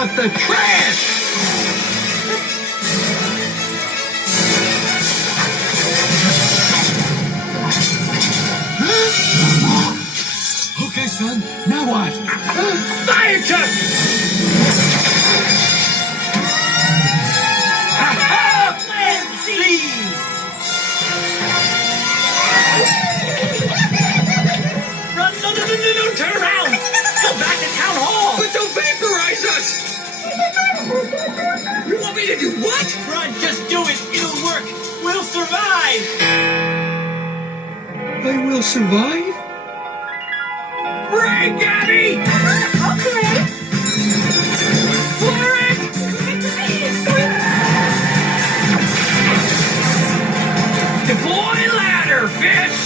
out the trash! Okay, son, now what? Fire truck! Plant seeds! Run, no, turn around! Go back to town hall! But don't vaporize us! You want me to do what? Run, just do it! It'll work! We'll survive! I will survive? Break, Abby! Okay. Flare it! Deploy ladder, fish!